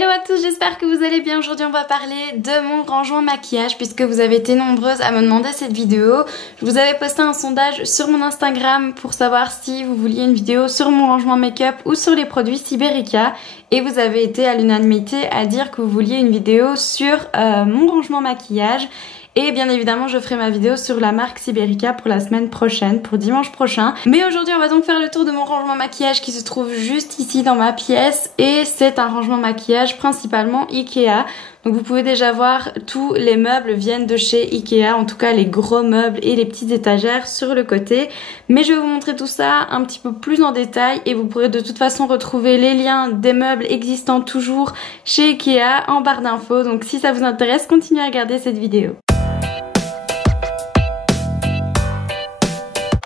Hello à tous, j'espère que vous allez bien. Aujourd'hui on va parler de mon rangement maquillage puisque vous avez été nombreuses à me demander cette vidéo. Je vous avais posté un sondage sur mon Instagram pour savoir si vous vouliez une vidéo sur mon rangement make-up ou sur les produits Siberica et vous avez été à l'unanimité à dire que vous vouliez une vidéo sur mon rangement maquillage. Et bien évidemment je ferai ma vidéo sur la marque Siberica pour la semaine prochaine, pour dimanche prochain. Mais aujourd'hui on va donc faire le tour de mon rangement maquillage qui se trouve juste ici dans ma pièce. Et c'est un rangement maquillage principalement Ikea. Donc vous pouvez déjà voir, tous les meubles viennent de chez Ikea, en tout cas les gros meubles et les petites étagères sur le côté. Mais je vais vous montrer tout ça un petit peu plus en détail et vous pourrez de toute façon retrouver les liens des meubles existants toujours chez Ikea en barre d'infos. Donc si ça vous intéresse, continuez à regarder cette vidéo.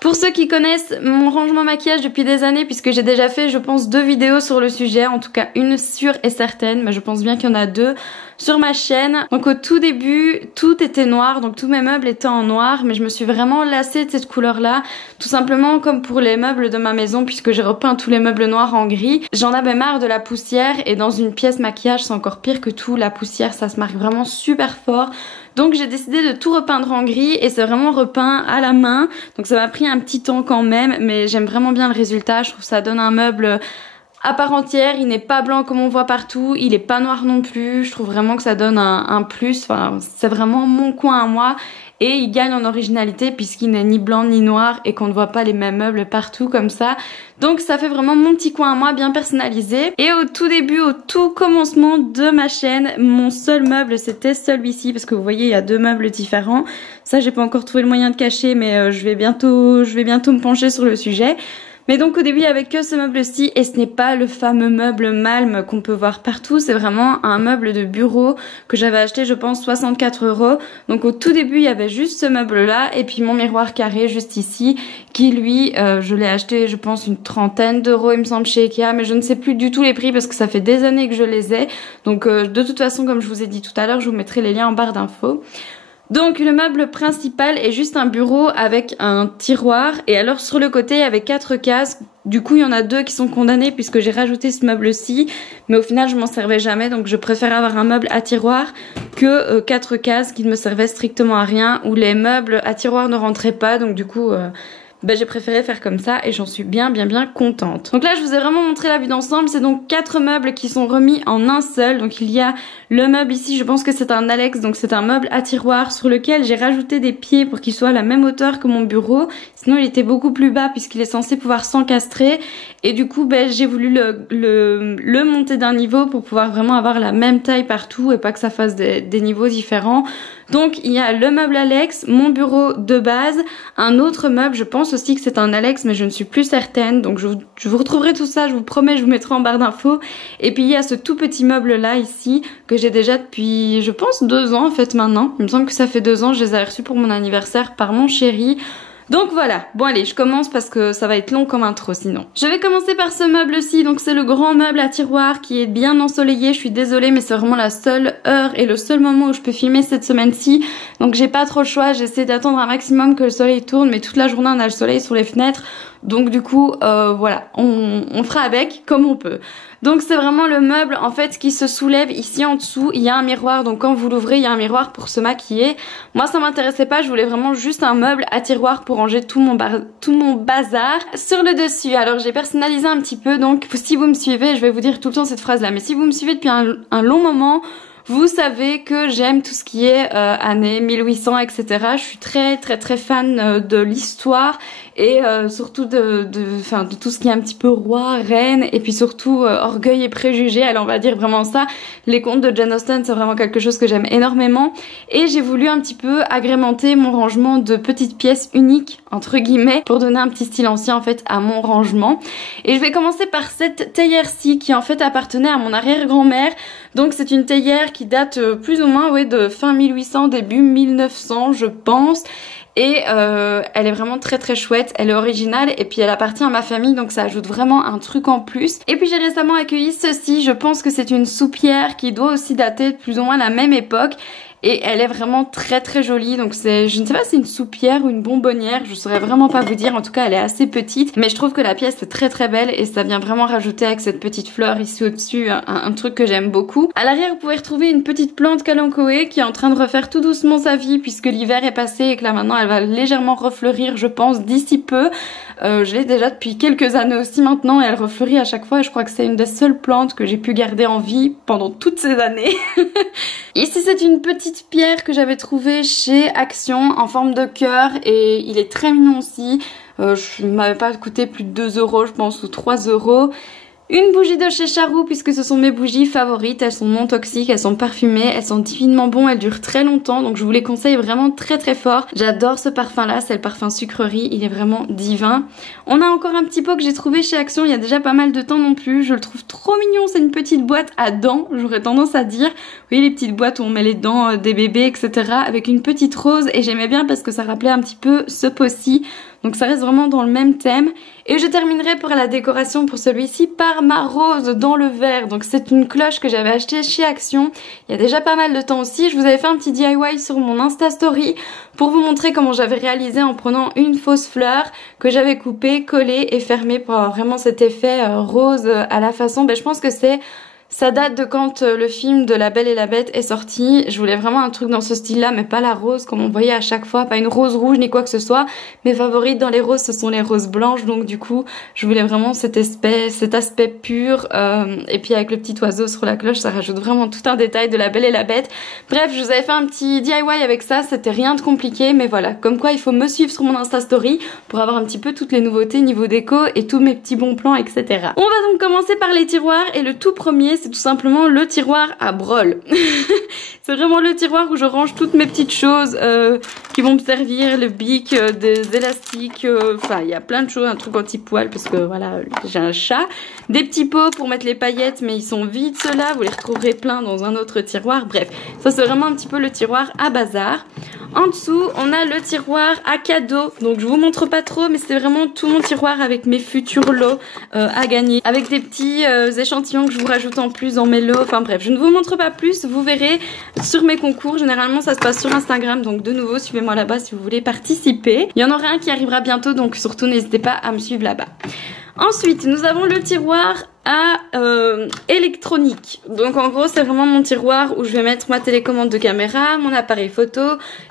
Pour ceux qui connaissent mon rangement maquillage depuis des années, puisque j'ai déjà fait je pense 2 vidéos sur le sujet, en tout cas une sûre et certaine, mais je pense bien qu'il y en a 2 sur ma chaîne. Donc au tout début tout était noir, donc tous mes meubles étaient en noir, mais je me suis vraiment lassée de cette couleur là, tout simplement comme pour les meubles de ma maison puisque j'ai repeint tous les meubles noirs en gris. J'en avais marre de la poussière et dans une pièce maquillage c'est encore pire que tout, la poussière ça se marque vraiment super fort. Donc j'ai décidé de tout repeindre en gris et c'est vraiment repeint à la main. Donc ça m'a pris un petit temps quand même, mais j'aime vraiment bien le résultat. Je trouve que ça donne un meuble à part entière. Il n'est pas blanc comme on voit partout, il est pas noir non plus. Je trouve vraiment que ça donne un plus. Enfin, c'est vraiment mon coin à moi. Et il gagne en originalité puisqu'il n'est ni blanc ni noir et qu'on ne voit pas les mêmes meubles partout comme ça. Donc ça fait vraiment mon petit coin à moi bien personnalisé. Et au tout début, au tout commencement de ma chaîne, mon seul meuble c'était celui-ci parce que vous voyez il y a 2 meubles différents. Ça j'ai pas encore trouvé le moyen de cacher mais je vais bientôt me pencher sur le sujet. Mais donc au début il y avait que ce meuble-ci et ce n'est pas le fameux meuble Malm qu'on peut voir partout, c'est vraiment un meuble de bureau que j'avais acheté je pense 64 €. Donc au tout début il y avait juste ce meuble-là et puis mon miroir carré juste ici qui lui je l'ai acheté je pense une 30aine d'euros il me semble chez Ikea, mais je ne sais plus du tout les prix parce que ça fait des années que je les ai. Donc de toute façon comme je vous ai dit tout à l'heure je vous mettrai les liens en barre d'infos. Donc le meuble principal est juste un bureau avec un tiroir et alors sur le côté il y avait 4 cases. Du coup il y en a 2 qui sont condamnées puisque j'ai rajouté ce meuble-ci, mais au final je m'en servais jamais donc je préfère avoir un meuble à tiroir que 4 cases qui ne me servaient strictement à rien, où les meubles à tiroir ne rentraient pas, donc du coup j'ai préféré faire comme ça et j'en suis bien contente. Donc là je vous ai vraiment montré la vue d'ensemble, c'est donc 4 meubles qui sont remis en un seul. Donc il y a le meuble ici, je pense que c'est un Alex, donc c'est un meuble à tiroir sur lequel j'ai rajouté des pieds pour qu'il soit à la même hauteur que mon bureau. Sinon il était beaucoup plus bas puisqu'il est censé pouvoir s'encastrer et du coup j'ai voulu le monter d'un niveau pour pouvoir vraiment avoir la même taille partout et pas que ça fasse des niveaux différents. Donc il y a le meuble Alex, mon bureau de base, un autre meuble, je pense aussi que c'est un Alex mais je ne suis plus certaine, donc je vous retrouverai tout ça, je vous promets, je vous mettrai en barre d'infos. Et puis il y a ce tout petit meuble là ici que j'ai déjà depuis je pense 2 ans en fait maintenant, il me semble que ça fait 2 ans, je les ai reçus pour mon anniversaire par mon chéri. Donc voilà, bon allez je commence parce que ça va être long comme intro sinon. Je vais commencer par ce meuble-ci, donc c'est le grand meuble à tiroir qui est bien ensoleillé, je suis désolée mais c'est vraiment la seule heure et le seul moment où je peux filmer cette semaine-ci. Donc j'ai pas trop le choix, j'essaie d'attendre un maximum que le soleil tourne, mais toute la journée on a le soleil sur les fenêtres. Donc du coup voilà, on fera avec comme on peut. Donc c'est vraiment le meuble en fait qui se soulève. Ici en dessous il y a un miroir, donc quand vous l'ouvrez il y a un miroir pour se maquiller. Moi ça m'intéressait pas, je voulais vraiment juste un meuble à tiroir pour ranger tout mon bazar sur le dessus. Alors j'ai personnalisé un petit peu, donc si vous me suivez, je vais vous dire tout le temps cette phrase là, mais si vous me suivez depuis un long moment, vous savez que j'aime tout ce qui est années 1800 etc. Je suis très fan de l'histoire et surtout de tout ce qui est un petit peu roi, reine et puis surtout orgueil et préjugés. Alors on va dire vraiment ça. Les contes de Jane Austen c'est vraiment quelque chose que j'aime énormément et j'ai voulu un petit peu agrémenter mon rangement de petites pièces uniques entre guillemets pour donner un petit style ancien en fait à mon rangement. Et je vais commencer par cette théière-ci qui en fait appartenait à mon arrière-grand-mère. Donc c'est une théière qui date plus ou moins de fin 1800, début 1900 je pense. Et elle est vraiment très chouette, elle est originale et puis elle appartient à ma famille donc ça ajoute vraiment un truc en plus. Et puis j'ai récemment accueilli ceci, je pense que c'est une soupière qui doit aussi dater de plus ou moins la même époque. et elle est vraiment très jolie. Donc c'est, je ne sais pas si c'est une soupière ou une bonbonnière, je saurais vraiment pas vous dire. En tout cas elle est assez petite, mais je trouve que la pièce est très belle et ça vient vraiment rajouter avec cette petite fleur ici au-dessus un truc que j'aime beaucoup. À l'arrière vous pouvez retrouver une petite plante Kalanchoé qui est en train de refaire tout doucement sa vie puisque l'hiver est passé et que là maintenant elle va légèrement refleurir, je pense, d'ici peu. Je l'ai déjà depuis quelques années aussi maintenant et elle refleurit à chaque fois et je crois que c'est une des seules plantes que j'ai pu garder en vie pendant toutes ces années. Ici c'est une petite pierre que j'avais trouvée chez Action en forme de cœur et il est très mignon aussi. Je m'avais pas coûté plus de 2 € je pense ou 3 €. Une bougie de chez Charou puisque ce sont mes bougies favorites, elles sont non toxiques, elles sont parfumées, elles sont divinement bonnes, elles durent très longtemps donc je vous les conseille vraiment très fort. J'adore ce parfum là, c'est le parfum sucrerie, il est vraiment divin. On a encore un petit pot que j'ai trouvé chez Action il y a déjà pas mal de temps non plus, je le trouve trop mignon, c'est une petite boîte à dents, j'aurais tendance à dire. Vous voyez les petites boîtes où on met les dents des bébés etc. avec une petite rose et j'aimais bien parce que ça rappelait un petit peu ce pot-ci. Donc ça reste vraiment dans le même thème. Et je terminerai pour la décoration pour celui-ci par ma rose dans le verre. Donc c'est une cloche que j'avais achetée chez Action il y a déjà pas mal de temps aussi. Je vous avais fait un petit DIY sur mon Insta Story pour vous montrer comment j'avais réalisé en prenant une fausse fleur que j'avais coupée, collée et fermée pour avoir vraiment cet effet rose à la façon. Je pense que ça date de quand le film de La Belle et la Bête est sorti. Je voulais vraiment un truc dans ce style-là, mais pas la rose comme on voyait à chaque fois, pas une rose rouge ni quoi que ce soit. Mes favorites dans les roses, ce sont les roses blanches, donc du coup, je voulais vraiment cet aspect pur. Et puis avec le petit oiseau sur la cloche, ça rajoute vraiment tout un détail de La Belle et la Bête. Bref, je vous avais fait un petit DIY avec ça, c'était rien de compliqué, mais voilà. Comme quoi, il faut me suivre sur mon Insta Story pour avoir un petit peu toutes les nouveautés niveau déco et tous mes petits bons plans, etc. On va donc commencer par les tiroirs et le tout premier, c'est tout simplement le tiroir à brol. C'est vraiment le tiroir où je range toutes mes petites choses qui vont me servir, le bic, des élastiques, enfin il y a plein de choses, un truc anti-poil parce que voilà, j'ai un chat, des petits pots pour mettre les paillettes mais ils sont vides ceux-là, vous les retrouverez plein dans un autre tiroir, bref, ça c'est vraiment un petit peu le tiroir à bazar. En dessous, on a le tiroir à cadeaux. Donc je vous montre pas trop, mais c'est vraiment tout mon tiroir avec mes futurs lots à gagner. Avec des petits échantillons que je vous rajoute en plus dans mes lots. Enfin bref, je ne vous montre pas plus. Vous verrez sur mes concours. Généralement, ça se passe sur Instagram. Donc de nouveau, suivez-moi là-bas si vous voulez participer. Il y en aura un qui arrivera bientôt. Donc surtout, n'hésitez pas à me suivre là-bas. Ensuite, nous avons le tiroir à électronique. Donc en gros, c'est vraiment mon tiroir où je vais mettre ma télécommande de caméra, mon appareil photo,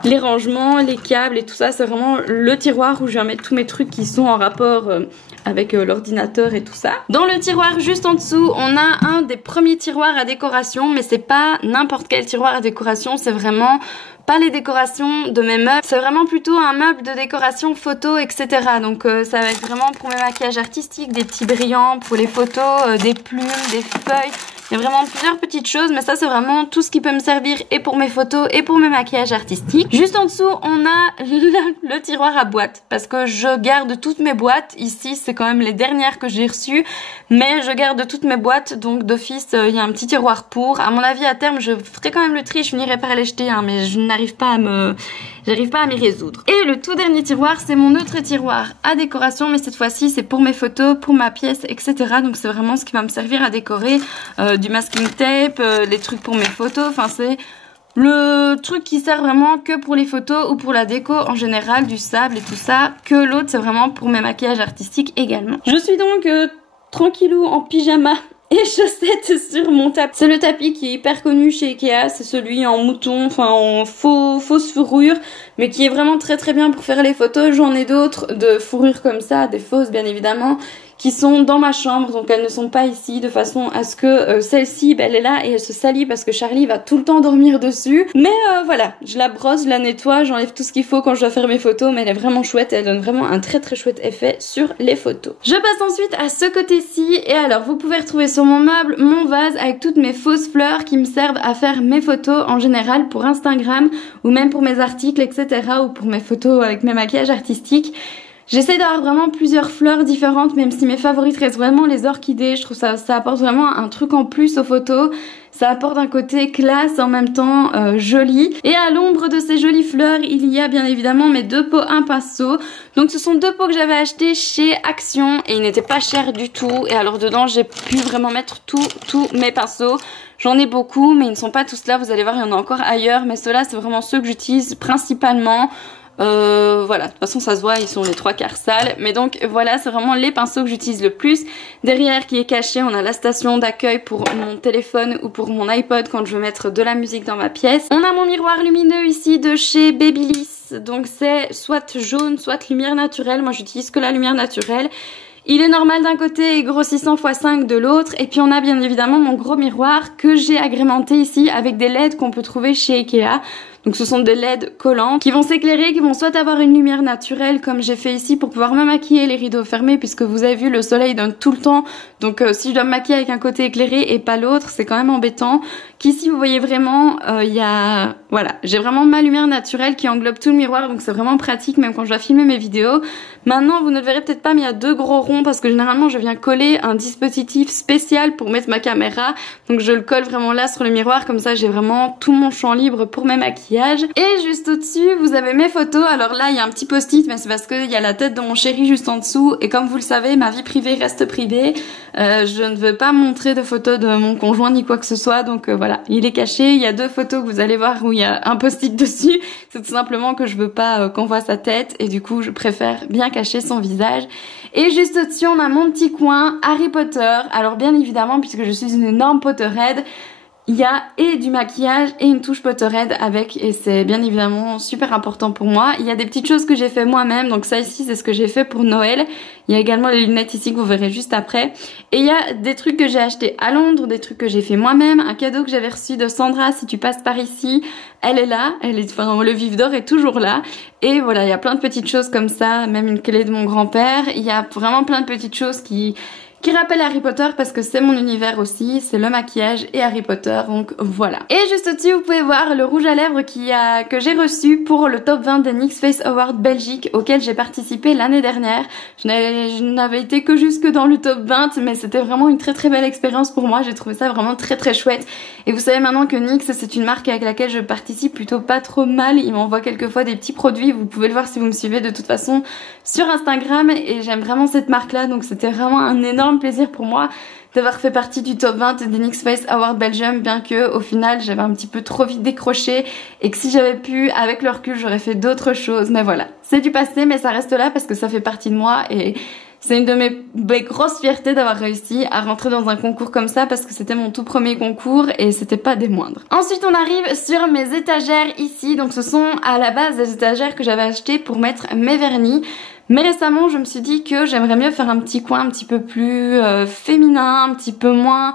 les rangements, les câbles et tout ça. C'est vraiment le tiroir où je vais mettre tous mes trucs qui sont en rapport avec l'ordinateur et tout ça. Dans le tiroir juste en dessous, on a un des premiers tiroirs à décoration, mais c'est pas n'importe quel tiroir à décoration, c'est vraiment pas les décorations de mes meubles, c'est vraiment plutôt un meuble de décoration photo, etc. Donc ça va être vraiment pour mes maquillages artistiques, des petits brillants pour les photos, des plumes, des feuilles. Il y a vraiment plusieurs petites choses, mais ça c'est vraiment tout ce qui peut me servir et pour mes photos et pour mes maquillages artistiques. Juste en dessous, on a le tiroir à boîtes parce que je garde toutes mes boîtes. Ici, c'est quand même les dernières que j'ai reçues, mais je garde toutes mes boîtes, donc d'office, il y a un petit tiroir pour. À mon avis, à terme, je ferai quand même le tri, je finirai par les jeter, hein, mais je n'arrive pas à m'y résoudre. Et le tout dernier tiroir, c'est mon autre tiroir à décoration, mais cette fois-ci, c'est pour mes photos, pour ma pièce, etc. Donc c'est vraiment ce qui va me servir à décorer, du masking tape, les trucs pour mes photos, enfin c'est le truc qui sert vraiment que pour les photos ou pour la déco en général, du sable et tout ça, que l'autre c'est vraiment pour mes maquillages artistiques également. Je suis donc tranquillou en pyjama et chaussettes sur mon tapis. C'est le tapis qui est hyper connu chez Ikea, c'est celui en mouton, enfin en fausse fourrure, mais qui est vraiment très bien pour faire les photos. J'en ai d'autres de fourrure comme ça, des fausses bien évidemment, qui sont dans ma chambre, donc elles ne sont pas ici, de façon à ce que celle-ci, elle est là et elle se salit parce que Charlie va tout le temps dormir dessus. Mais voilà, je la brosse, je la nettoie, j'enlève tout ce qu'il faut quand je dois faire mes photos, mais elle est vraiment chouette, elle donne vraiment un très chouette effet sur les photos. Je passe ensuite à ce côté-ci, et alors vous pouvez retrouver sur mon meuble mon vase avec toutes mes fausses fleurs qui me servent à faire mes photos en général pour Instagram, ou même pour mes articles, etc. ou pour mes photos avec mes maquillages artistiques. J'essaie d'avoir vraiment plusieurs fleurs différentes, même si mes favorites restent vraiment les orchidées. Je trouve ça apporte vraiment un truc en plus aux photos. ça apporte un côté classe en même temps joli. Et à l'ombre de ces jolies fleurs, il y a bien évidemment mes deux pots, un pinceau. Donc ce sont deux pots que j'avais achetés chez Action et ils n'étaient pas chers du tout. Et alors dedans j'ai pu vraiment mettre tous mes pinceaux. J'en ai beaucoup mais ils ne sont pas tous là, vous allez voir il y en a encore ailleurs. Mais ceux-là c'est vraiment ceux que j'utilise principalement. Voilà, de toute façon ça se voit, ils sont les trois quarts sales. Mais donc voilà, c'est vraiment les pinceaux que j'utilise le plus. Derrière qui est caché, on a la station d'accueil pour mon téléphone ou pour mon iPod quand je veux mettre de la musique dans ma pièce. On a mon miroir lumineux ici de chez Babyliss. Donc c'est soit jaune, soit lumière naturelle. Moi j'utilise que la lumière naturelle. Il est normal d'un côté et grossissant x5 de l'autre. Et puis on a bien évidemment mon gros miroir que j'ai agrémenté ici avec des LED qu'on peut trouver chez Ikea. Donc ce sont des LED collants qui vont s'éclairer, qui vont soit avoir une lumière naturelle comme j'ai fait ici pour pouvoir me maquiller les rideaux fermés puisque vous avez vu le soleil donne tout le temps. Donc si je dois me maquiller avec un côté éclairé et pas l'autre, c'est quand même embêtant. Qu'ici vous voyez vraiment, voilà, j'ai vraiment ma lumière naturelle qui englobe tout le miroir donc c'est vraiment pratique même quand je dois filmer mes vidéos. Maintenant vous ne le verrez peut-être pas mais il y a deux gros ronds parce que généralement je viens coller un dispositif spécial pour mettre ma caméra. Donc je le colle vraiment là sur le miroir comme ça j'ai vraiment tout mon champ libre pour mes maquillages. Et juste au-dessus, vous avez mes photos. Alors là, il y a un petit post-it, mais c'est parce qu'il y a la tête de mon chéri juste en dessous. Et comme vous le savez, ma vie privée reste privée. Je ne veux pas montrer de photos de mon conjoint ni quoi que ce soit. Donc voilà, il est caché. Il y a deux photos que vous allez voir où il y a un post-it dessus. C'est tout simplement que je veux pas qu'on voit sa tête. Et du coup, je préfère bien cacher son visage. Et juste au-dessus, on a mon petit coin Harry Potter. Alors bien évidemment, puisque je suis une énorme Potterhead, il y a et du maquillage et une touche Potterhead avec et c'est bien évidemment super important pour moi. Il y a des petites choses que j'ai fait moi-même, donc ça ici c'est ce que j'ai fait pour Noël. Il y a également les lunettes ici que vous verrez juste après. Et il y a des trucs que j'ai achetés à Londres, des trucs que j'ai fait moi-même, un cadeau que j'avais reçu de Sandra, si tu passes par ici, elle est là, enfin le vif d'or est toujours là. Et voilà, il y a plein de petites choses comme ça, même une clé de mon grand-père. Il y a vraiment plein de petites choses qui rappelle Harry Potter parce que c'est mon univers aussi, c'est le maquillage et Harry Potter, donc voilà. Et juste au-dessus, vous pouvez voir le rouge à lèvres que j'ai reçu pour le top 20 des NYX Face Awards Belgique auquel j'ai participé l'année dernière. Je n'avais été que jusque dans le top 20, mais c'était vraiment une très très belle expérience pour moi, j'ai trouvé ça vraiment très très chouette. Et vous savez maintenant que NYX c'est une marque avec laquelle je participe plutôt pas trop mal, ils m'envoient quelquefois des petits produits, vous pouvez le voir si vous me suivez de toute façon sur Instagram et j'aime vraiment cette marque là, donc c'était vraiment un énorme plaisir pour moi d'avoir fait partie du top 20 des NYX Face Awards Belgium, bien que au final j'avais un petit peu trop vite décroché et que si j'avais pu avec le recul j'aurais fait d'autres choses, mais voilà, c'est du passé mais ça reste là parce que ça fait partie de moi et c'est une de mes grosses fiertés d'avoir réussi à rentrer dans un concours comme ça parce que c'était mon tout premier concours et c'était pas des moindres. Ensuite on arrive sur mes étagères ici, donc ce sont à la base des étagères que j'avais achetées pour mettre mes vernis. Mais récemment je me suis dit que j'aimerais mieux faire un petit coin un petit peu plus féminin, un petit peu moins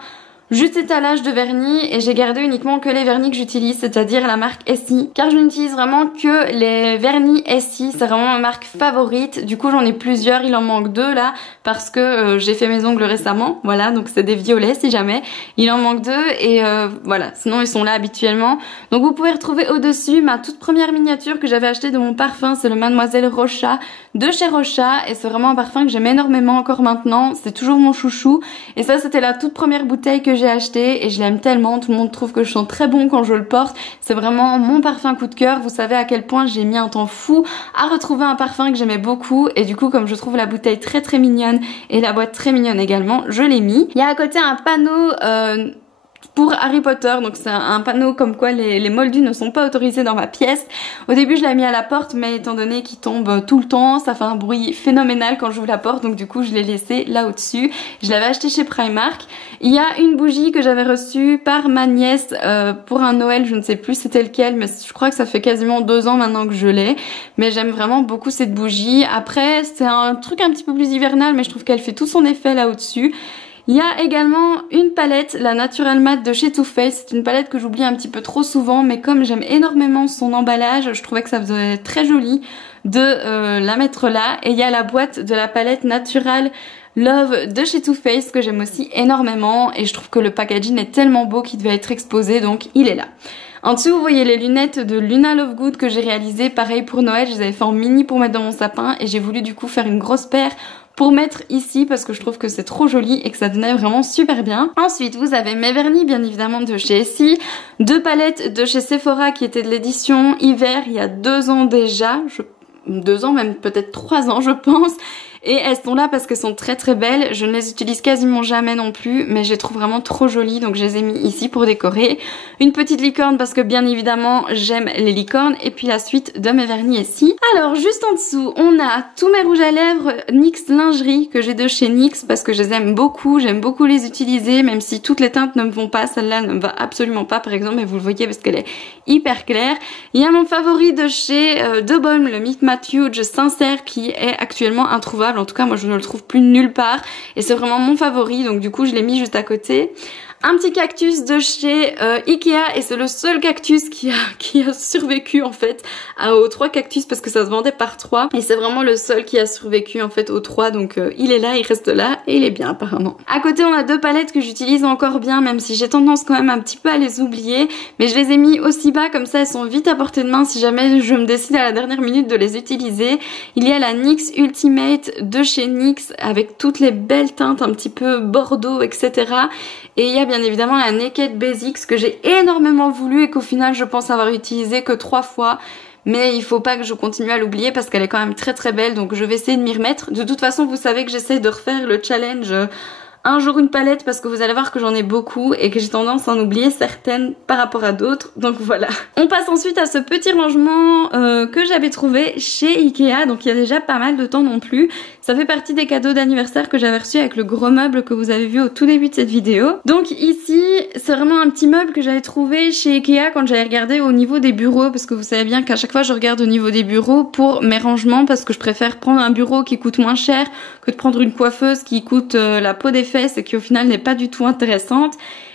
juste étalage de vernis et j'ai gardé uniquement que les vernis que j'utilise, c'est-à-dire la marque Essie, car je n'utilise vraiment que les vernis Essie, c'est vraiment ma marque favorite. Du coup j'en ai plusieurs, il en manque deux là parce que j'ai fait mes ongles récemment, voilà, donc c'est des violets si jamais, il en manque deux et voilà, sinon ils sont là habituellement. Donc vous pouvez retrouver au-dessus ma toute première miniature que j'avais achetée de mon parfum, c'est le Mademoiselle Rocha de chez Rocha et c'est vraiment un parfum que j'aime énormément encore maintenant, c'est toujours mon chouchou et ça c'était la toute première bouteille que j'ai acheté et je l'aime tellement, tout le monde trouve que je sens très bon quand je le porte, c'est vraiment mon parfum coup de cœur. Vous savez à quel point j'ai mis un temps fou à retrouver un parfum que j'aimais beaucoup et du coup comme je trouve la bouteille très très mignonne et la boîte très mignonne également, je l'ai mis. Il y a à côté un panneau pour Harry Potter, donc c'est un panneau comme quoi les moldus ne sont pas autorisés dans ma pièce. Au début je l'ai mis à la porte mais étant donné qu'il tombe tout le temps, ça fait un bruit phénoménal quand j'ouvre la porte, donc du coup je l'ai laissé là au-dessus. Je l'avais acheté chez Primark. Il y a une bougie que j'avais reçue par ma nièce pour un Noël, je ne sais plus c'était lequel, mais je crois que ça fait quasiment 2 ans maintenant que je l'ai. Mais j'aime vraiment beaucoup cette bougie. Après c'est un truc un petit peu plus hivernal mais je trouve qu'elle fait tout son effet là au-dessus. Il y a également une palette, la Natural Matte de chez Too Faced. C'est une palette que j'oublie un petit peu trop souvent, mais comme j'aime énormément son emballage, je trouvais que ça faisait très joli de la mettre là. Et il y a la boîte de la palette Natural Love de chez Too Faced que j'aime aussi énormément et je trouve que le packaging est tellement beau qu'il devait être exposé, donc il est là. En dessous vous voyez les lunettes de Luna Lovegood que j'ai réalisées, pareil pour Noël, je les avais fait en mini pour mettre dans mon sapin et j'ai voulu du coup faire une grosse paire pour mettre ici parce que je trouve que c'est trop joli et que ça donnait vraiment super bien. Ensuite, vous avez mes vernis bien évidemment de chez Essie, 2 palettes de chez Sephora qui étaient de l'édition hiver il y a 2 ans déjà, 2 ans, même peut-être 3 ans je pense. Et elles sont là parce qu'elles sont très très belles. Je ne les utilise quasiment jamais non plus, mais je les trouve vraiment trop jolies, donc je les ai mis ici pour décorer. Une petite licorne parce que bien évidemment j'aime les licornes. Et puis la suite de mes vernis ici. Alors juste en dessous, on a tous mes rouges à lèvres NYX lingerie que j'ai de chez NYX parce que je les aime beaucoup. J'aime beaucoup les utiliser, même si toutes les teintes ne me vont pas. Celle-là ne me va absolument pas par exemple, mais vous le voyez parce qu'elle est hyper claire. Il y a mon favori de chez De Balm, le Meet Matthew Sincère, qui est actuellement introuvable. En tout cas, moi je ne le trouve plus nulle part et c'est vraiment mon favori, donc du coup je l'ai mis juste à côté. Un petit cactus de chez Ikea et c'est le seul cactus qui a survécu en fait aux 3 cactus parce que ça se vendait par 3 et c'est vraiment le seul qui a survécu en fait aux 3, donc il est là, il reste là et il est bien apparemment. À côté on a 2 palettes que j'utilise encore bien, même si j'ai tendance quand même un petit peu à les oublier, mais je les ai mis aussi bas comme ça elles sont vite à portée de main si jamais je me décide à la dernière minute de les utiliser. Il y a la NYX Ultimate de chez NYX avec toutes les belles teintes un petit peu bordeaux etc. Et il y a bien évidemment la Naked Basics que j'ai énormément voulu et qu'au final je pense avoir utilisé que 3 fois. Mais il faut pas que je continue à l'oublier parce qu'elle est quand même très très belle, donc je vais essayer de m'y remettre. De toute façon vous savez que j'essaie de refaire le challenge un jour une palette parce que vous allez voir que j'en ai beaucoup et que j'ai tendance à en oublier certaines par rapport à d'autres, donc voilà. On passe ensuite à ce petit rangement que j'avais trouvé chez Ikea, donc il y a déjà pas mal de temps non plus. Ça fait partie des cadeaux d'anniversaire que j'avais reçus avec le gros meuble que vous avez vu au tout début de cette vidéo. Donc ici, c'est vraiment un petit meuble que j'avais trouvé chez Ikea quand j'avais regardé au niveau des bureaux, parce que vous savez bien qu'à chaque fois je regarde au niveau des bureaux pour mes rangements parce que je préfère prendre un bureau qui coûte moins cher que de prendre une coiffeuse qui coûte la peau des fesses et qui au final n'est pas du tout intéressante.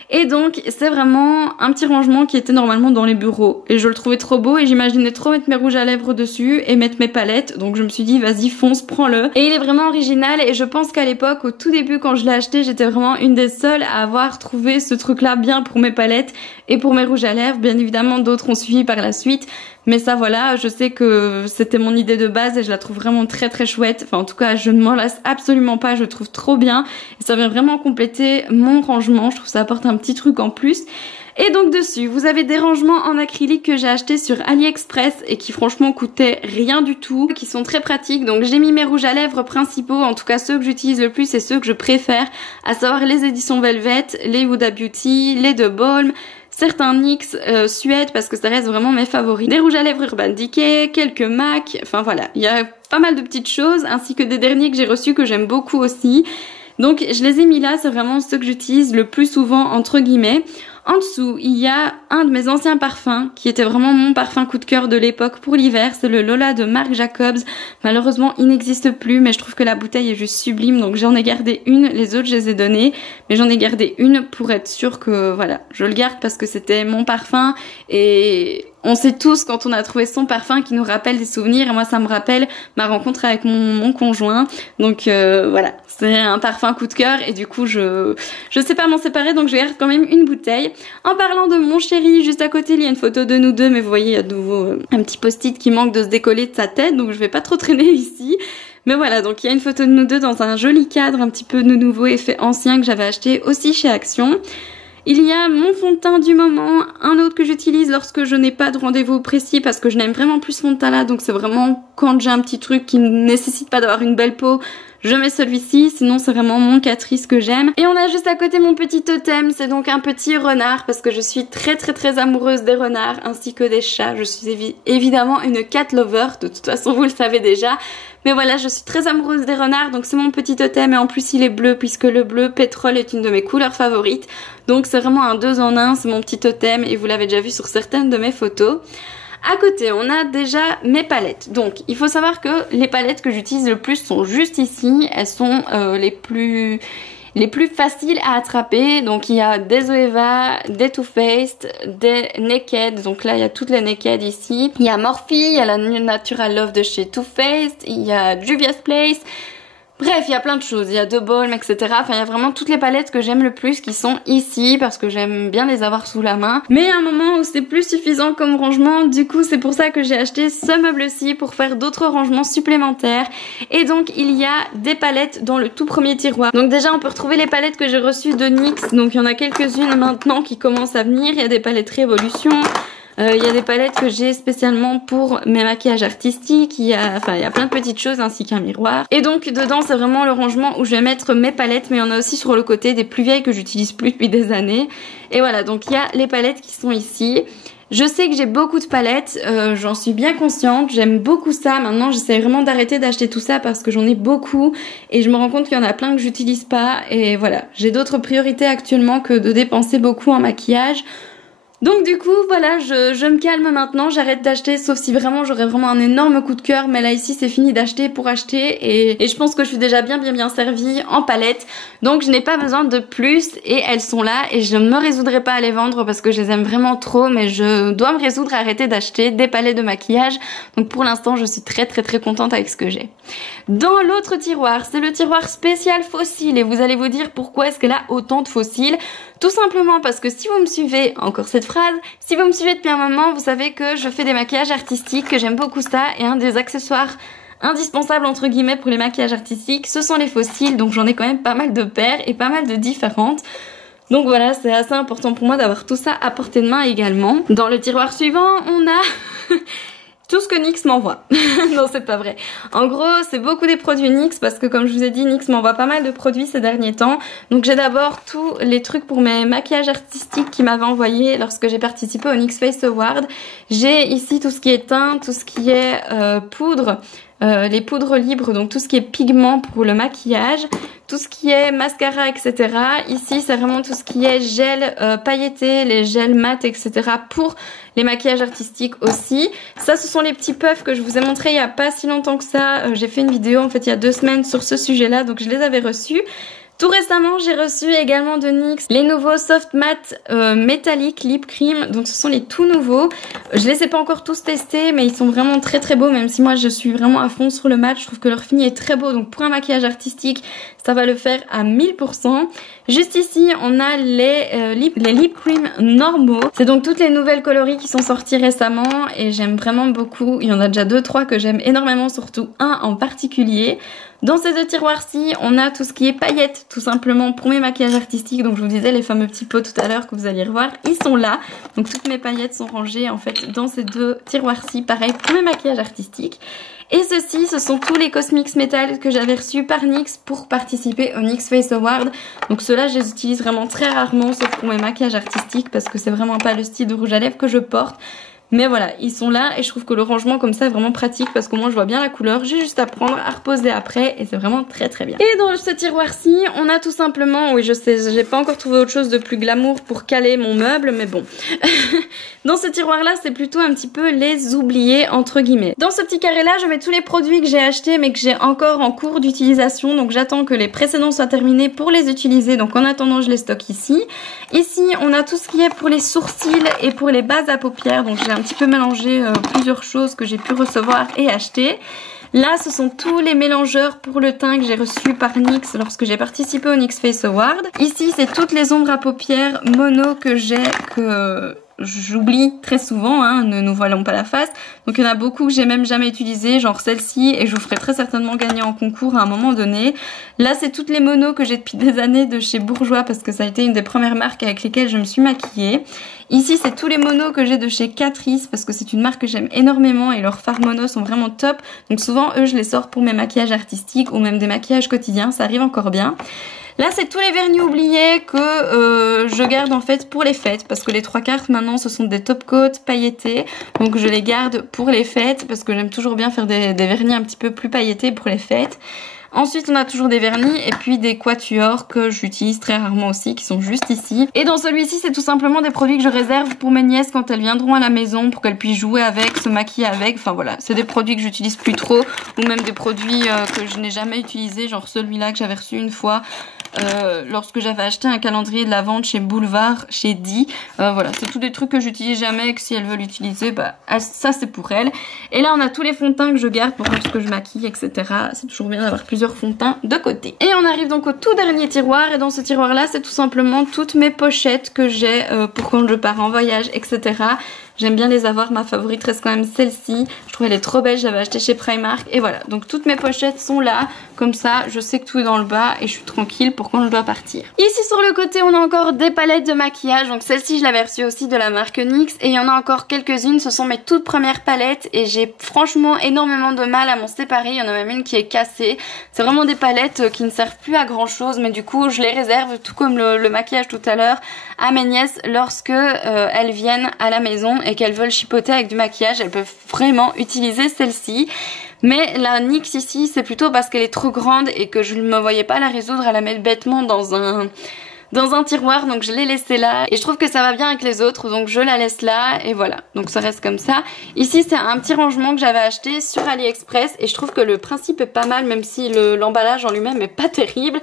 Et donc c'est vraiment un petit rangement qui était normalement dans les bureaux et je le trouvais trop beau et j'imaginais trop mettre mes rouges à lèvres dessus et mettre mes palettes, donc je me suis dit vas-y fonce, prends-le. Et il est vraiment original et je pense qu'à l'époque, au tout début quand je l'ai acheté, j'étais vraiment une des seules à avoir trouvé ce truc là bien pour mes palettes et pour mes rouges à lèvres. Bien évidemment d'autres ont suivi par la suite, mais ça voilà, je sais que c'était mon idée de base et je la trouve vraiment très très chouette. Enfin en tout cas je ne m'en lasse absolument pas, je le trouve trop bien et ça vient vraiment compléter mon rangement. Je trouve que ça apporte un petit truc en plus. Et donc dessus vous avez des rangements en acrylique que j'ai acheté sur AliExpress et qui franchement coûtaient rien du tout, qui sont très pratiques. Donc j'ai mis mes rouges à lèvres principaux, en tout cas ceux que j'utilise le plus et ceux que je préfère, à savoir les éditions Velvet, les Huda Beauty, les De Balm, certains NYX Suède parce que ça reste vraiment mes favoris, des rouges à lèvres Urban Decay, quelques MAC, enfin voilà, il y a pas mal de petites choses ainsi que des derniers que j'ai reçus que j'aime beaucoup aussi. Donc je les ai mis là, c'est vraiment ceux que j'utilise le plus souvent entre guillemets. En dessous, il y a un de mes anciens parfums qui était vraiment mon parfum coup de cœur de l'époque pour l'hiver, c'est le Lola de Marc Jacobs. Malheureusement, il n'existe plus, mais je trouve que la bouteille est juste sublime, donc j'en ai gardé une, les autres je les ai données, mais j'en ai gardé une pour être sûre que voilà, je le garde parce que c'était mon parfum et on sait tous quand on a trouvé son parfum qui nous rappelle des souvenirs et moi ça me rappelle ma rencontre avec mon conjoint, donc voilà, c'est un parfum coup de cœur et du coup je sais pas m'en séparer, donc je garde quand même une bouteille. En parlant de mon chéri, juste à côté il y a une photo de nous deux, mais vous voyez il y a de nouveau un petit post-it qui manque de se décoller de sa tête, donc je vais pas trop traîner ici. Mais voilà, donc il y a une photo de nous deux dans un joli cadre un petit peu de nouveau effet ancien que j'avais acheté aussi chez Action. Il y a mon fond de teint du moment, un autre que j'utilise lorsque je n'ai pas de rendez-vous précis parce que je n'aime vraiment plus ce fond de teint là, donc c'est vraiment quand j'ai un petit truc qui ne nécessite pas d'avoir une belle peau, je mets celui-ci, sinon c'est vraiment mon Catrice que j'aime. Et on a juste à côté mon petit totem, c'est donc un petit renard parce que je suis très très très amoureuse des renards ainsi que des chats. Je suis évidemment une cat lover, de toute façon vous le savez déjà. Mais voilà, je suis très amoureuse des renards, donc c'est mon petit totem et en plus il est bleu puisque le bleu pétrole est une de mes couleurs favorites. Donc c'est vraiment un 2 en 1, c'est mon petit totem et vous l'avez déjà vu sur certaines de mes photos. À côté, on a déjà mes palettes. Donc, il faut savoir que les palettes que j'utilise le plus sont juste ici. Elles sont les plus faciles à attraper. Donc, il y a des Zoeva, des Too Faced, des Naked. Donc là, il y a toutes les Naked ici. Il y a Morphe, il y a la Natural Love de chez Too Faced, il y a Juvia's Place. Bref, il y a plein de choses, il y a De Balm, etc. Enfin, il y a vraiment toutes les palettes que j'aime le plus qui sont ici parce que j'aime bien les avoir sous la main. Mais il y a un moment où c'est plus suffisant comme rangement, du coup c'est pour ça que j'ai acheté ce meuble-ci pour faire d'autres rangements supplémentaires. Et donc il y a des palettes dans le tout premier tiroir. Donc déjà on peut retrouver les palettes que j'ai reçues de NYX, donc il y en a quelques-unes maintenant qui commencent à venir. Il y a des palettes Révolution. Il y a des palettes que j'ai spécialement pour mes maquillages artistiques, il y a plein de petites choses ainsi qu'un miroir. Et donc dedans c'est vraiment le rangement où je vais mettre mes palettes, mais il y en a aussi sur le côté des plus vieilles que j'utilise plus depuis des années. Et voilà, donc il y a les palettes qui sont ici. Je sais que j'ai beaucoup de palettes, j'en suis bien consciente, j'aime beaucoup ça. Maintenant j'essaie vraiment d'arrêter d'acheter tout ça parce que j'en ai beaucoup et je me rends compte qu'il y en a plein que j'utilise pas. Et voilà, j'ai d'autres priorités actuellement que de dépenser beaucoup en maquillage. Donc du coup voilà, je me calme maintenant, j'arrête d'acheter sauf si vraiment j'aurais vraiment un énorme coup de cœur, mais là ici c'est fini d'acheter pour acheter et je pense que je suis déjà bien servie en palette, donc je n'ai pas besoin de plus et elles sont là et je ne me résoudrai pas à les vendre parce que je les aime vraiment trop, mais je dois me résoudre à arrêter d'acheter des palettes de maquillage, donc pour l'instant je suis très contente avec ce que j'ai. Dans l'autre tiroir, c'est le tiroir spécial fossiles et vous allez vous dire pourquoi est-ce qu'elle a autant de fossiles. Tout simplement parce que si vous me suivez, encore cette phrase, si vous me suivez depuis un moment, vous savez que je fais des maquillages artistiques, que j'aime beaucoup ça, et un des accessoires indispensables entre guillemets pour les maquillages artistiques, ce sont les fossiles, donc j'en ai quand même pas mal de paires et pas mal de différentes. Donc voilà, c'est assez important pour moi d'avoir tout ça à portée de main également. Dans le tiroir suivant, on a... tout ce que NYX m'envoie. Non, c'est pas vrai. En gros, c'est beaucoup des produits NYX parce que comme je vous ai dit, NYX m'envoie pas mal de produits ces derniers temps. Donc j'ai d'abord tous les trucs pour mes maquillages artistiques qu'ils m'avaient envoyé lorsque j'ai participé au NYX Face Award. J'ai ici tout ce qui est teint, tout ce qui est poudre. Les poudres libres, donc tout ce qui est pigment pour le maquillage, tout ce qui est mascara, etc. Ici, c'est vraiment tout ce qui est gel pailleté, les gels mat, etc. pour les maquillages artistiques aussi. Ça, ce sont les petits puffs que je vous ai montré il y a pas si longtemps que ça. J'ai fait une vidéo, en fait, il y a 2 semaines sur ce sujet-là, donc je les avais reçus. Tout récemment, j'ai reçu également de NYX les nouveaux Soft Matte métalliques Lip Cream. Donc ce sont les tout nouveaux. Je les ai pas encore tous testés, mais ils sont vraiment très beaux. Même si moi je suis vraiment à fond sur le mat, je trouve que leur fini est très beau. Donc pour un maquillage artistique, ça va le faire à 1000%. Juste ici, on a les Lip Cream normaux. C'est donc toutes les nouvelles coloris qui sont sorties récemment et j'aime vraiment beaucoup. Il y en a déjà 2-3 que j'aime énormément, surtout un en particulier. Dans ces 2 tiroirs-ci, on a tout ce qui est paillettes, tout simplement pour mes maquillages artistiques. Donc je vous disais, les fameux petits pots tout à l'heure que vous alliez revoir, ils sont là. Donc toutes mes paillettes sont rangées en fait dans ces 2 tiroirs-ci, pareil pour mes maquillages artistiques. Et ceci, ce sont tous les Cosmix Metal que j'avais reçus par NYX pour participer au NYX Face Award. Donc ceux-là, je les utilise vraiment très rarement, sauf pour mes maquillages artistiques, parce que c'est vraiment pas le style de rouge à lèvres que je porte. Mais voilà, ils sont là et je trouve que le rangement comme ça est vraiment pratique parce qu'au moins je vois bien la couleur, j'ai juste à prendre, à reposer après et c'est vraiment très bien. Et dans ce tiroir-ci, on a tout simplement, oui je sais, j'ai pas encore trouvé autre chose de plus glamour pour caler mon meuble, mais bon. Dans ce tiroir-là, c'est plutôt un petit peu les oubliés entre guillemets. Dans ce petit carré-là, je mets tous les produits que j'ai achetés mais que j'ai encore en cours d'utilisation, donc j'attends que les précédents soient terminés pour les utiliser, donc en attendant je les stocke ici. Ici, on a tout ce qui est pour les sourcils et pour les bases à paupières, donc j'ai un petit peu mélangé plusieurs choses que j'ai pu recevoir et acheter. Là, ce sont tous les mélangeurs pour le teint que j'ai reçus par NYX lorsque j'ai participé au NYX Face Award. Ici, c'est toutes les ombres à paupières mono que j'ai, que j'oublie très souvent, hein, ne nous voilons pas la face. Donc il y en a beaucoup que j'ai même jamais utilisé, genre celle-ci, et je vous ferai très certainement gagner en concours à un moment donné. Là, c'est toutes les monos que j'ai depuis des années de chez Bourjois parce que ça a été une des premières marques avec lesquelles je me suis maquillée. Ici, c'est tous les monos que j'ai de chez Catrice parce que c'est une marque que j'aime énormément et leurs fards monos sont vraiment top. Donc souvent, eux, je les sors pour mes maquillages artistiques ou même des maquillages quotidiens, ça arrive encore bien. Là, c'est tous les vernis oubliés que je garde en fait pour les fêtes parce que les 3 quarts maintenant ce sont des top coats pailletés, donc je les garde pour les fêtes parce que j'aime toujours bien faire des vernis un petit peu plus pailletés pour les fêtes. Ensuite, on a toujours des vernis et puis des quatuors que j'utilise très rarement aussi, qui sont juste ici. Et dans celui-ci, c'est tout simplement des produits que je réserve pour mes nièces quand elles viendront à la maison, pour qu'elles puissent jouer avec, se maquiller avec. Enfin voilà, c'est des produits que j'utilise plus trop, ou même des produits que je n'ai jamais utilisés, genre celui-là que j'avais reçu une fois. lorsque j'avais acheté un calendrier de la vente chez Boulevard, chez Di. Voilà, c'est tous des trucs que j'utilise jamais et que si elle veut l'utiliser, bah ça c'est pour elle. Et là on a tous les fonds de teint que je garde pour lorsque je maquille, etc. C'est toujours bien d'avoir plusieurs fonds de teint de côté. Et on arrive donc au tout dernier tiroir, et dans ce tiroir là c'est tout simplement toutes mes pochettes que j'ai pour quand je pars en voyage, etc. J'aime bien les avoir, ma favorite reste quand même celle-ci. Je trouve elle est trop belle, j'avais acheté chez Primark. Et voilà, donc toutes mes pochettes sont là. Comme ça, je sais que tout est dans le bas et je suis tranquille pour quand je dois partir. Ici sur le côté, on a encore des palettes de maquillage. Donc celle-ci, je l'avais reçue aussi de la marque NYX. Et il y en a encore quelques-unes, ce sont mes toutes premières palettes. Et j'ai franchement énormément de mal à m'en séparer. Il y en a même une qui est cassée. C'est vraiment des palettes qui ne servent plus à grand chose. Mais du coup, je les réserve, tout comme le maquillage tout à l'heure, à mes nièces lorsque elles viennent à la maison et qu'elles veulent chipoter avec du maquillage. Elles peuvent vraiment utiliser celle-ci. Mais la NYX ici, c'est plutôt parce qu'elle est trop grande et que je ne me voyais pas la résoudre à la mettre bêtement dans un tiroir, donc je l'ai laissée là et je trouve que ça va bien avec les autres, donc je la laisse là et voilà, donc ça reste comme ça. Ici c'est un petit rangement que j'avais acheté sur AliExpress et je trouve que le principe est pas mal, même si l'emballage en lui-même est pas terrible.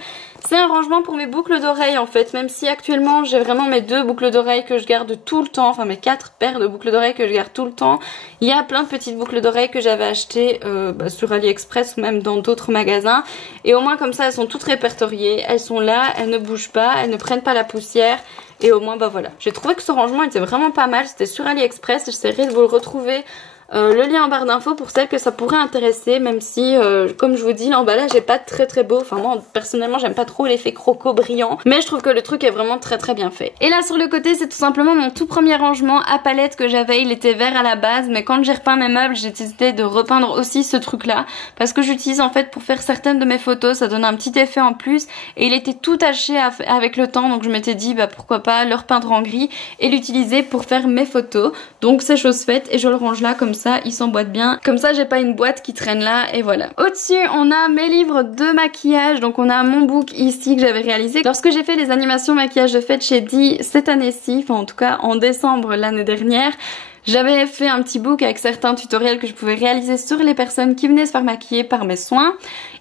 C'est un rangement pour mes boucles d'oreilles en fait, même si actuellement j'ai vraiment mes 2 boucles d'oreilles que je garde tout le temps, enfin mes 4 paires de boucles d'oreilles que je garde tout le temps. Il y a plein de petites boucles d'oreilles que j'avais achetées sur AliExpress ou même dans d'autres magasins, et au moins comme ça elles sont toutes répertoriées, elles sont là, elles ne bougent pas, elles ne prennent pas la poussière, et au moins bah voilà. J'ai trouvé que ce rangement était vraiment pas mal, c'était sur AliExpress, j'essaierai de vous le retrouver. Le lien en barre d'infos pour celles que ça pourrait intéresser, même si comme je vous dis l'emballage est pas très beau. Enfin moi personnellement j'aime pas trop l'effet croco brillant, mais je trouve que le truc est vraiment très bien fait. Et là sur le côté c'est tout simplement mon tout premier rangement à palette que j'avais. Il était vert à la base, mais quand j'ai repeint mes meubles j'ai décidé de repeindre aussi ce truc là, parce que j'utilise en fait pour faire certaines de mes photos, ça donne un petit effet en plus, et il était tout taché avec le temps, donc je m'étais dit bah pourquoi pas le repeindre en gris et l'utiliser pour faire mes photos. Donc c'est chose faite et je le range là comme ça, il s'emboîte bien. Comme ça, j'ai pas une boîte qui traîne là et voilà. Au-dessus, on a mes livres de maquillage. Donc on a mon book ici que j'avais réalisé lorsque j'ai fait les animations maquillage de fête chez Di cette année-ci, enfin en tout cas en décembre l'année dernière. J'avais fait un petit book avec certains tutoriels que je pouvais réaliser sur les personnes qui venaient se faire maquiller par mes soins.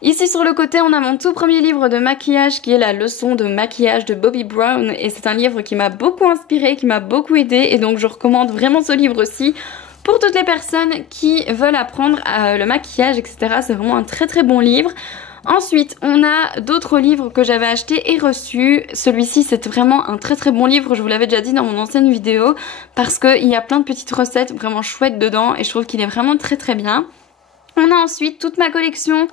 Ici sur le côté on a mon tout premier livre de maquillage qui est la leçon de maquillage de Bobbi Brown, et c'est un livre qui m'a beaucoup inspirée, qui m'a beaucoup aidée, et donc je recommande vraiment ce livre aussi pour toutes les personnes qui veulent apprendre le maquillage, etc. C'est vraiment un très bon livre. Ensuite, on a d'autres livres que j'avais achetés et reçus. Celui-ci, c'est vraiment un très bon livre, je vous l'avais déjà dit dans mon ancienne vidéo, parce qu'il y a plein de petites recettes vraiment chouettes dedans et je trouve qu'il est vraiment très bien. On a ensuite toute ma collection.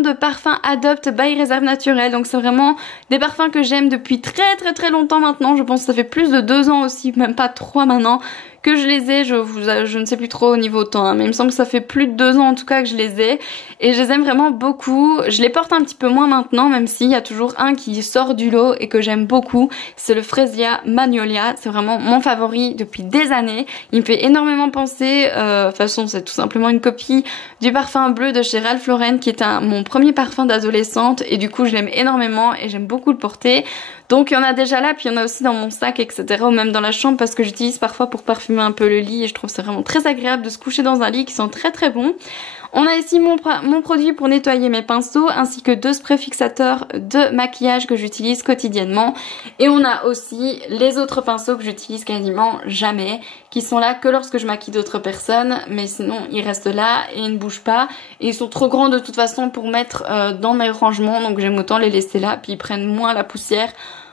De parfums Adopt by Réserve Naturelle. Donc c'est vraiment des parfums que j'aime depuis très longtemps maintenant. Je pense que ça fait plus de 2 ans aussi, même pas 3 maintenant que je les ai. Je ne sais plus trop au niveau temps, hein, mais il me semble que ça fait plus de 2 ans en tout cas que je les ai. Et je les aime vraiment beaucoup. Je les porte un petit peu moins maintenant, même s'il y a toujours un qui sort du lot et que j'aime beaucoup. C'est le Fresia Magnolia. C'est vraiment mon favori depuis des années. Il me fait énormément penser, de toute façon c'est tout simplement une copie du parfum bleu de chez Ralph Lauren qui est mon premier parfum d'adolescente, et du coup je l'aime énormément et j'aime beaucoup le porter. Donc il y en a déjà là, puis il y en a aussi dans mon sac, etc. ou même dans la chambre, parce que j'utilise parfois pour parfumer un peu le lit et je trouve c'est vraiment très agréable de se coucher dans un lit qui sent très bon. On a ici mon produit pour nettoyer mes pinceaux, ainsi que 2 sprays fixateurs de maquillage que j'utilise quotidiennement. Et on a aussi les autres pinceaux que j'utilise quasiment jamais, qui sont là que lorsque je maquille d'autres personnes, mais sinon ils restent là et ils ne bougent pas. Et ils sont trop grands de toute façon pour mettre dans mes rangements, donc j'aime autant les laisser là, puis ils prennent moins la poussière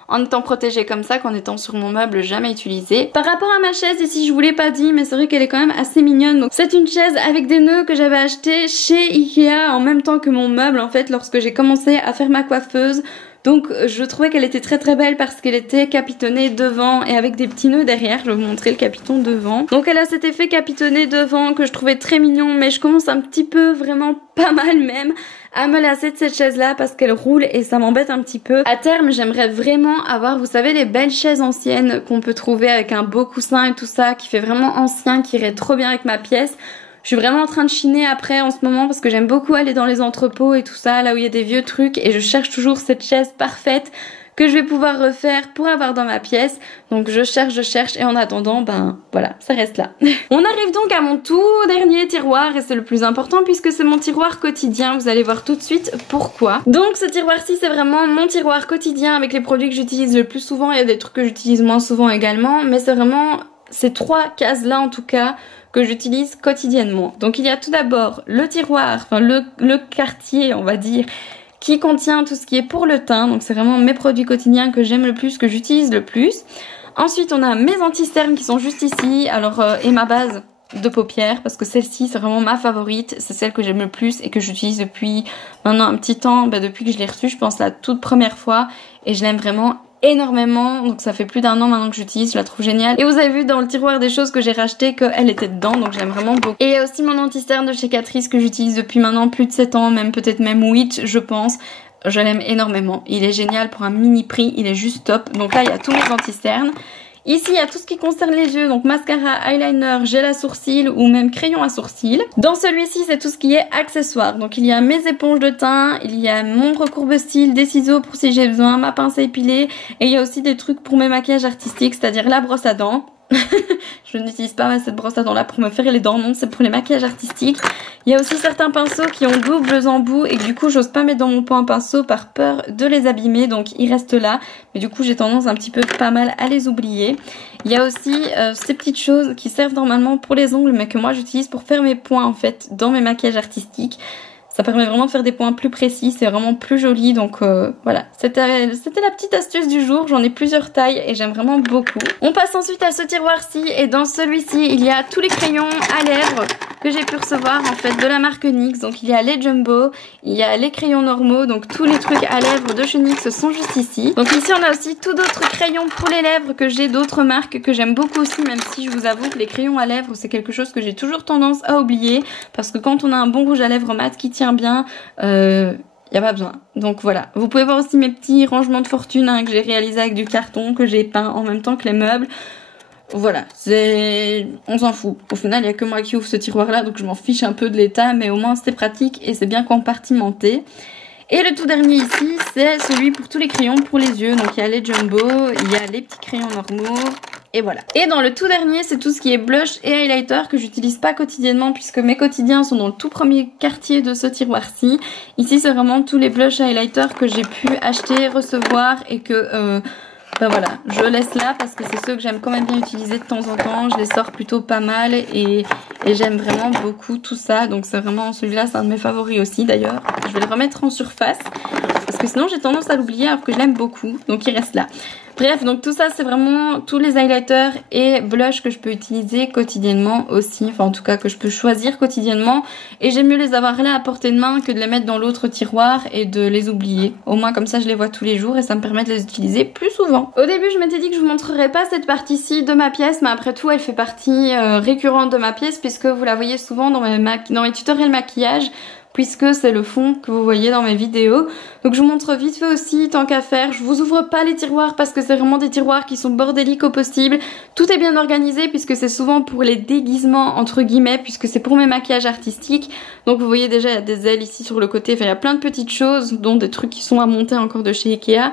en étant protégée comme ça qu'en étant sur mon meuble jamais utilisé. Par rapport à ma chaise ici, je vous l'ai pas dit, mais c'est vrai qu'elle est quand même assez mignonne. Donc c'est une chaise avec des nœuds que j'avais acheté chez Ikea en même temps que mon meuble en fait lorsque j'ai commencé à faire ma coiffeuse. Donc je trouvais qu'elle était très belle parce qu'elle était capitonnée devant et avec des petits nœuds derrière. Je vais vous montrer le capiton devant. Donc elle a cet effet capitonné devant que je trouvais très mignon, mais je commence un petit peu, vraiment pas mal même, à me lasser de cette chaise là parce qu'elle roule et ça m'embête un petit peu. À terme j'aimerais vraiment avoir, vous savez, les belles chaises anciennes qu'on peut trouver avec un beau coussin et tout ça, qui fait vraiment ancien, qui irait trop bien avec ma pièce. Je suis vraiment en train de chiner après en ce moment parce que j'aime beaucoup aller dans les entrepôts et tout ça, là où il y a des vieux trucs, et je cherche toujours cette chaise parfaite que je vais pouvoir refaire pour avoir dans ma pièce. Donc je cherche et en attendant, ben voilà, ça reste là. On arrive donc à mon tout dernier tiroir et c'est le plus important puisque c'est mon tiroir quotidien. Vous allez voir tout de suite pourquoi. Donc ce tiroir-ci, c'est vraiment mon tiroir quotidien avec les produits que j'utilise le plus souvent. Il y a des trucs que j'utilise moins souvent également, mais c'est vraiment ces 3 cases-là en tout cas que j'utilise quotidiennement. Donc il y a tout d'abord le tiroir, enfin le quartier on va dire, qui contient tout ce qui est pour le teint. Donc c'est vraiment mes produits quotidiens que j'aime le plus, que j'utilise le plus. Ensuite on a mes anti-cernes qui sont juste ici, alors et ma base de paupières parce que celle-ci c'est vraiment ma favorite, c'est celle que j'aime le plus et que j'utilise depuis maintenant un petit temps, depuis que je l'ai reçue je pense la toute première fois et je l'aime vraiment énormément, donc ça fait plus d'1 an maintenant que j'utilise, je la trouve géniale. Et vous avez vu dans le tiroir des choses que j'ai racheté qu'elle était dedans, donc j'aime vraiment beaucoup. Et il y a aussi mon anti-cerne de chez Catrice que j'utilise depuis maintenant plus de 7 ans, peut-être même 8 je pense. Je l'aime énormément, il est génial pour un mini prix, il est juste top. Donc là il y a tous mes anti-cernes. Ici, il y a tout ce qui concerne les yeux, donc mascara, eyeliner, gel à sourcils ou même crayon à sourcils. Dans celui-ci, c'est tout ce qui est accessoires. Donc il y a mes éponges de teint, il y a mon recourbe-cils, des ciseaux pour si j'ai besoin, ma pince à épiler et il y a aussi des trucs pour mes maquillages artistiques, c'est-à-dire la brosse à dents. Je n'utilise pas cette brosse à dents là pour me faire les dents, non, c'est pour les maquillages artistiques. Il y a aussi certains pinceaux qui ont doubles embouts et que du coup j'ose pas mettre dans mon pot un pinceau par peur de les abîmer, donc ils restent là. Mais du coup j'ai tendance un petit peu pas mal à les oublier. Il y a aussi ces petites choses qui servent normalement pour les ongles mais que moi j'utilise pour faire mes points en fait dans mes maquillages artistiques. Ça permet vraiment de faire des points plus précis, c'est vraiment plus joli, donc voilà. C'était la petite astuce du jour, j'en ai plusieurs tailles et j'aime vraiment beaucoup. On passe ensuite à ce tiroir-ci et dans celui-ci, il y a tous les crayons à lèvres que j'ai pu recevoir en fait de la marque NYX. Donc il y a les jumbo, il y a les crayons normaux, donc tous les trucs à lèvres de chez NYX sont juste ici. Donc ici on a aussi tout d'autres crayons pour les lèvres que j'ai d'autres marques que j'aime beaucoup aussi, même si je vous avoue que les crayons à lèvres c'est quelque chose que j'ai toujours tendance à oublier parce que quand on a un bon rouge à lèvres mat qui tient bien, y a pas besoin. Donc voilà, vous pouvez voir aussi mes petits rangements de fortune que j'ai réalisés avec du carton que j'ai peint en même temps que les meubles. Voilà, on s'en fout. Au final, il y a que moi qui ouvre ce tiroir là, donc je m'en fiche un peu de l'état, mais au moins c'est pratique et c'est bien compartimenté. Et le tout dernier ici, c'est celui pour tous les crayons pour les yeux. Donc il y a les jumbo, il y a les petits crayons normaux. Et voilà. Et dans le tout dernier, c'est tout ce qui est blush et highlighter que j'utilise pas quotidiennement puisque mes quotidiens sont dans le tout premier quartier de ce tiroir-ci. Ici, c'est vraiment tous les blush et highlighters que j'ai pu acheter, recevoir et que... voilà, je laisse là parce que c'est ceux que j'aime quand même bien utiliser de temps en temps. Je les sors plutôt pas mal et j'aime vraiment beaucoup tout ça. Donc c'est vraiment, celui-là c'est un de mes favoris aussi d'ailleurs. Je vais le remettre en surface parce que sinon j'ai tendance à l'oublier alors que je l'aime beaucoup. Donc il reste là. Bref, donc tout ça c'est vraiment tous les highlighters et blush que je peux utiliser quotidiennement aussi. Enfin en tout cas que je peux choisir quotidiennement. Et j'aime mieux les avoir là à portée de main que de les mettre dans l'autre tiroir et de les oublier. Au moins comme ça je les vois tous les jours et ça me permet de les utiliser plus souvent. Au début je m'étais dit que je vous montrerais pas cette partie-ci de ma pièce, mais après tout elle fait partie récurrente de ma pièce puisque vous la voyez souvent dans mes tutoriels maquillage, puisque c'est le fond que vous voyez dans mes vidéos. Donc je vous montre vite fait aussi, tant qu'à faire. Je vous ouvre pas les tiroirs parce que c'est vraiment des tiroirs qui sont bordéliques au possible. Tout est bien organisé puisque c'est souvent pour les déguisements entre guillemets, puisque c'est pour mes maquillages artistiques. Donc vous voyez déjà il y a des ailes ici sur le côté, enfin il y a plein de petites choses, dont des trucs qui sont à monter encore de chez Ikea.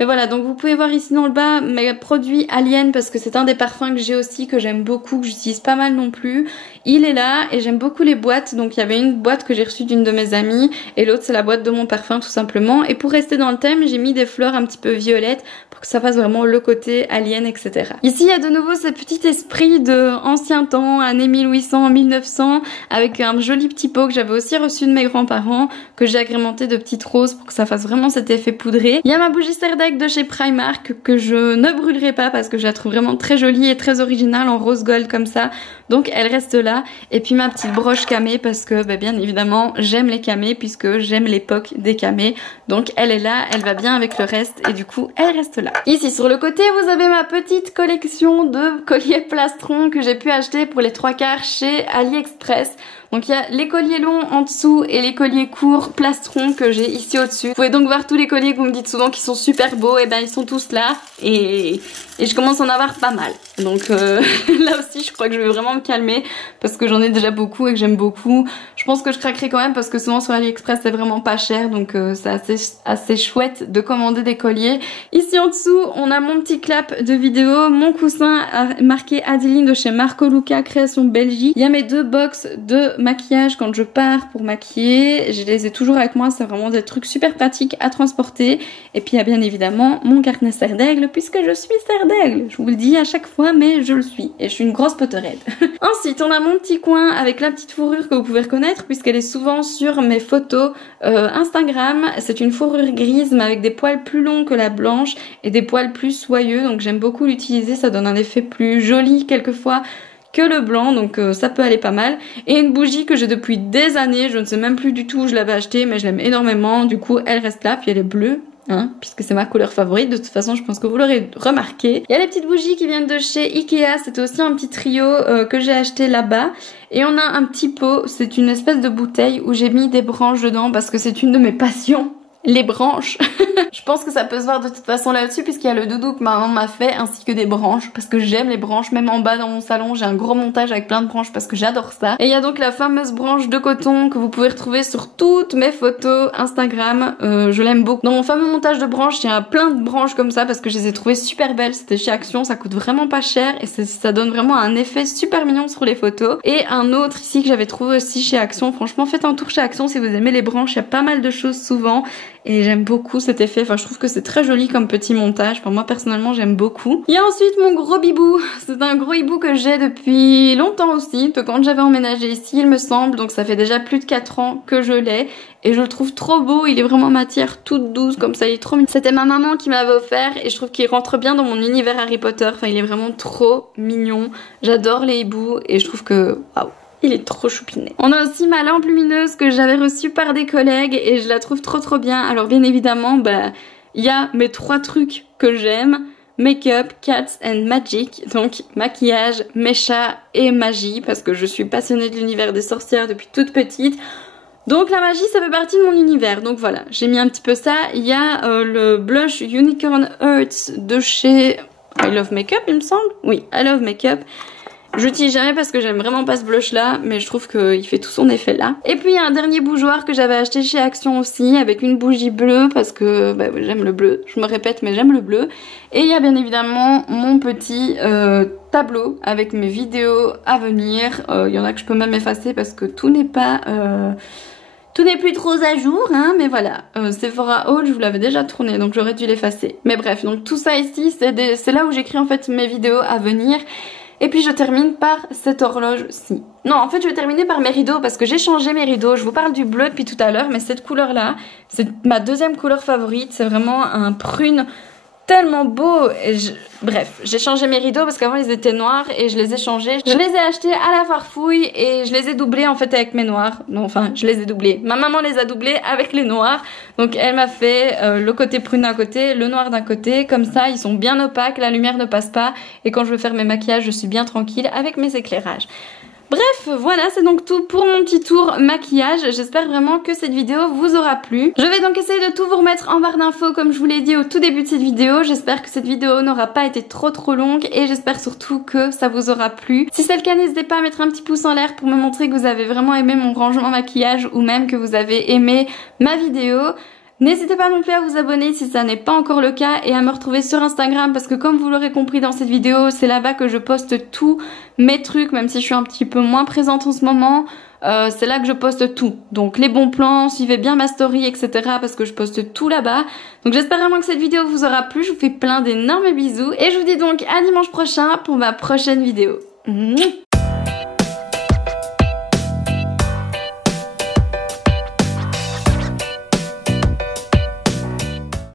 Mais voilà, donc vous pouvez voir ici dans le bas mes produits Alien parce que c'est un des parfums que j'ai aussi, que j'aime beaucoup, que j'utilise pas mal non plus. Il est là et j'aime beaucoup les boîtes. Donc il y avait une boîte que j'ai reçue d'une de mes amies et l'autre c'est la boîte de mon parfum tout simplement. Et pour rester dans le thème, j'ai mis des fleurs un petit peu violettes pour que ça fasse vraiment le côté Alien, etc. Ici il y a de nouveau ce petit esprit de ancien temps, années 1800, 1900, avec un joli petit pot que j'avais aussi reçu de mes grands-parents, que j'ai agrémenté de petites roses pour que ça fasse vraiment cet effet poudré. Il y a ma bougie Serdec de chez Primark que je ne brûlerai pas parce que je la trouve vraiment très jolie et très originale en rose gold comme ça, donc elle reste là. Et puis ma petite broche camée parce que bien évidemment j'aime les camées puisque j'aime l'époque des camées, donc elle est là, elle va bien avec le reste et du coup elle reste là. Ici sur le côté vous avez ma petite collection de colliers plastrons que j'ai pu acheter pour les 3/4 chez AliExpress. Donc il y a les colliers longs en dessous et les colliers courts plastrons que j'ai ici au-dessus. Vous pouvez donc voir tous les colliers que vous me dites souvent qui sont super beaux, et ils sont tous là et je commence à en avoir pas mal. Donc là aussi je crois que je vais vraiment me calmer parce que j'en ai déjà beaucoup et que j'aime beaucoup. Je pense que je craquerai quand même parce que souvent sur AliExpress c'est vraiment pas cher, donc c'est assez chouette de commander des colliers. Ici en dessous on a mon petit clap de vidéo, mon coussin marqué Adeline de chez Marco Luca Création Belgique. Il y a mes 2 box de maquillage quand je pars pour maquiller, je les ai toujours avec moi, c'est vraiment des trucs super pratiques à transporter. Et puis il y a bien évidemment mon carnet serre d'aigle puisque je suis serre d'aigle. Je vous le dis à chaque fois mais je le suis et je suis une grosse potterette. Ensuite on a mon petit coin avec la petite fourrure que vous pouvez reconnaître puisqu'elle est souvent sur mes photos Instagram. C'est une fourrure grise mais avec des poils plus longs que la blanche et des poils plus soyeux, donc j'aime beaucoup l'utiliser, ça donne un effet plus joli quelquefois que le blanc, donc ça peut aller pas mal. Et une bougie que j'ai depuis des années, je ne sais même plus du tout où je l'avais achetée mais je l'aime énormément, du coup elle reste là, puis elle est bleue. Hein, puisque c'est ma couleur favorite, de toute façon je pense que vous l'aurez remarqué. Il y a les petites bougies qui viennent de chez Ikea, c'était aussi un petit trio que j'ai acheté là-bas. Et on a un petit pot, c'est une espèce de bouteille où j'ai mis des branches dedans parce que c'est une de mes passions. Les branches. Je pense que ça peut se voir de toute façon là-dessus puisqu'il y a le doudou que ma maman m'a fait ainsi que des branches parce que j'aime les branches. Même en bas dans mon salon j'ai un gros montage avec plein de branches parce que j'adore ça. Et il y a donc la fameuse branche de coton que vous pouvez retrouver sur toutes mes photos Instagram. Je l'aime beaucoup. Dans mon fameux montage de branches il y a plein de branches comme ça parce que je les ai trouvées super belles. C'était chez Action, ça coûte vraiment pas cher et ça donne vraiment un effet super mignon sur les photos. Et un autre ici que j'avais trouvé aussi chez Action. Franchement faites un tour chez Action si vous aimez les branches, il y a pas mal de choses souvent. Et j'aime beaucoup cet effet, enfin je trouve que c'est très joli comme petit montage, enfin moi personnellement j'aime beaucoup. Il y a ensuite mon gros bibou, c'est un gros hibou que j'ai depuis longtemps aussi, de quand j'avais emménagé ici il me semble, donc ça fait déjà plus de 4 ans que je l'ai. Et je le trouve trop beau, il est vraiment matière toute douce comme ça, il est trop mignon. C'était ma maman qui m'avait offert et je trouve qu'il rentre bien dans mon univers Harry Potter, enfin il est vraiment trop mignon. J'adore les hiboux et je trouve que waouh, il est trop choupiné. On a aussi ma lampe lumineuse que j'avais reçue par des collègues et je la trouve trop bien. Alors bien évidemment, bah il y a mes 3 trucs que j'aime. Make-up, cats and magic, donc maquillage, mécha et magie parce que je suis passionnée de l'univers des sorcières depuis toute petite. Donc la magie ça fait partie de mon univers, donc voilà, j'ai mis un petit peu ça. Il y a le blush Unicorn Hearts de chez I Love Makeup il me semble. Oui, I Love Makeup. Je l'utilise jamais parce que j'aime vraiment pas ce blush là, mais je trouve qu'il fait tout son effet là. Et puis il y a un dernier bougeoir que j'avais acheté chez Action aussi avec une bougie bleue parce que bah, j'aime le bleu, je me répète mais j'aime le bleu. Et il y a bien évidemment mon petit tableau avec mes vidéos à venir. Il y en a que je peux même effacer parce que tout n'est pas... Tout n'est plus trop à jour, hein, mais voilà. Sephora Haul, je vous l'avais déjà tourné, donc j'aurais dû l'effacer. Mais bref, donc tout ça ici, c'est là où j'écris en fait mes vidéos à venir. Et puis je termine par cette horloge-ci. Non, en fait je vais terminer par mes rideaux parce que j'ai changé mes rideaux. Je vous parle du bleu depuis tout à l'heure, mais cette couleur-là, c'est ma deuxième couleur favorite. C'est vraiment un prune tellement beau. Et bref, j'ai changé mes rideaux parce qu'avant ils étaient noirs et je les ai changés. Je les ai achetés à la Farfouille et je les ai doublés en fait avec mes noirs. Non, enfin, je les ai doublés. Ma maman les a doublés avec les noirs. Donc elle m'a fait le côté prune d'un côté, le noir d'un côté. Comme ça, ils sont bien opaques, la lumière ne passe pas. Et quand je veux faire mes maquillages, je suis bien tranquille avec mes éclairages. Bref, voilà, c'est donc tout pour mon petit tour maquillage. J'espère vraiment que cette vidéo vous aura plu. Je vais donc essayer de tout vous remettre en barre d'infos comme je vous l'ai dit au tout début de cette vidéo. J'espère que cette vidéo n'aura pas été trop longue et j'espère surtout que ça vous aura plu. Si c'est le cas, n'hésitez pas à mettre un petit pouce en l'air pour me montrer que vous avez vraiment aimé mon rangement maquillage ou même que vous avez aimé ma vidéo. N'hésitez pas non plus à vous abonner si ça n'est pas encore le cas et à me retrouver sur Instagram parce que comme vous l'aurez compris dans cette vidéo, c'est là-bas que je poste tous mes trucs, même si je suis un petit peu moins présente en ce moment. C'est là que je poste tout. Donc les bons plans, suivez bien ma story, etc. parce que je poste tout là-bas. Donc j'espère vraiment que cette vidéo vous aura plu. Je vous fais plein d'énormes bisous et je vous dis donc à dimanche prochain pour ma prochaine vidéo.